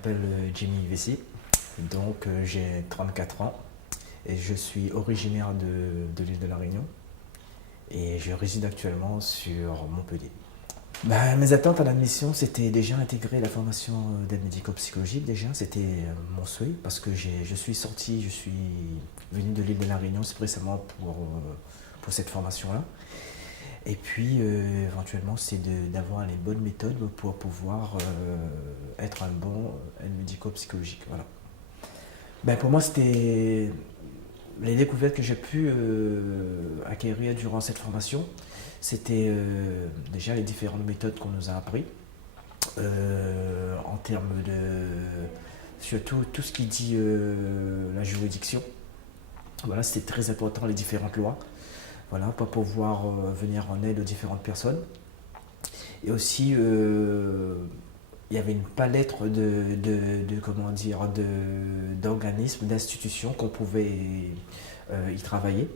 m'appelle Jimmy Vessi, donc j'ai 34 ans et je suis originaire de l'île de la Réunion et je réside actuellement sur Montpellier. Mes attentes à l'admission, c'était déjà intégrer la formation d'aide médico-psychologique déjà, c'était mon souhait parce que je suis sorti, je suis venu de l'île de la Réunion expressément pour cette formation-là. Et puis, éventuellement, c'est d'avoir les bonnes méthodes pour pouvoir être un bon aide médico-psychologique. Voilà. Pour moi, c'était les découvertes que j'ai pu acquérir durant cette formation. C'était déjà les différentes méthodes qu'on nous a appris en termes de surtout tout ce qui dit la juridiction. Voilà, c'était très important, les différentes lois. Voilà, pour pouvoir venir en aide aux différentes personnes. Et aussi, il y avait une palette comment dire, d'organismes, d'institutions qu'on pouvait y travailler.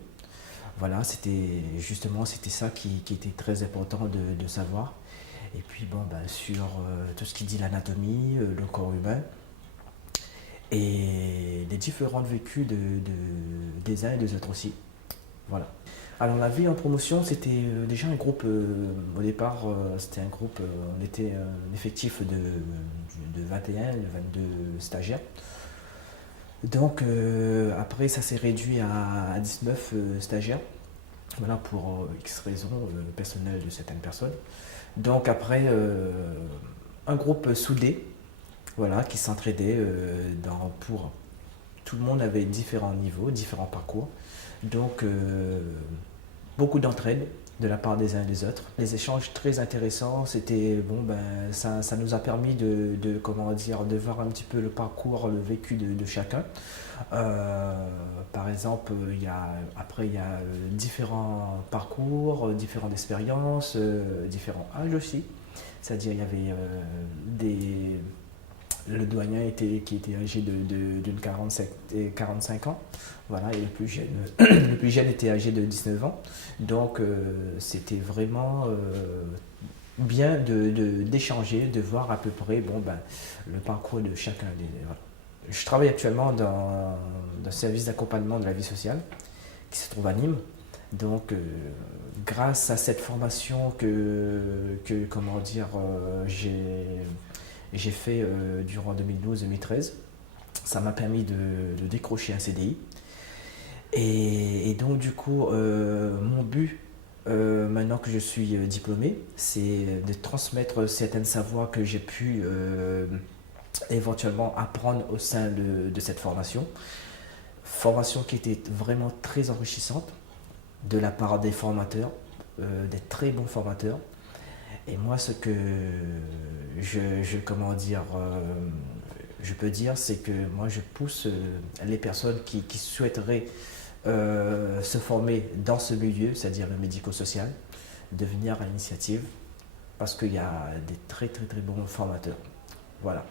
Voilà, c'était ça qui était très important de savoir. Et puis sur tout ce qui dit l'anatomie, le corps humain et les différents vécus des uns et des autres aussi. Voilà. Alors la vie en promotion, c'était déjà un groupe, au départ, c'était un groupe, on était un effectif de 21, 22 stagiaires. Donc après, ça s'est réduit à 19 stagiaires, voilà, pour X raisons personnelles de certaines personnes. Donc après, un groupe soudé, voilà, qui s'entraidait pour... Tout le monde avait différents niveaux, différents parcours. Donc, beaucoup d'entraide de la part des uns et des autres. Les échanges très intéressants, ça nous a permis comment dire, de voir un petit peu le parcours, le vécu de chacun. Par exemple, il y a différents parcours, différentes expériences, différents âges aussi. C'est-à-dire, il y avait le doyen qui était âgé d'une 45 ans, voilà, et le plus jeune était âgé de 19 ans. Donc c'était vraiment bien d'échanger, de voir à peu près le parcours de chacun. Voilà. Je travaille actuellement dans un service d'accompagnement de la vie sociale qui se trouve à Nîmes. Donc grâce à cette formation comment dire, j'ai fait durant 2012-2013. Ça m'a permis de décrocher un CDI. Et donc du coup, mon but, maintenant que je suis diplômé, c'est de transmettre certains savoirs que j'ai pu éventuellement apprendre au sein de cette formation. Formation qui était vraiment très enrichissante de la part des formateurs, des très bons formateurs. Et moi, ce que comment dire, je peux dire, c'est que moi, je pousse les personnes qui souhaiteraient se former dans ce milieu, c'est-à-dire le médico-social, de venir à l'initiative, parce qu'il y a des très très très bons formateurs. Voilà.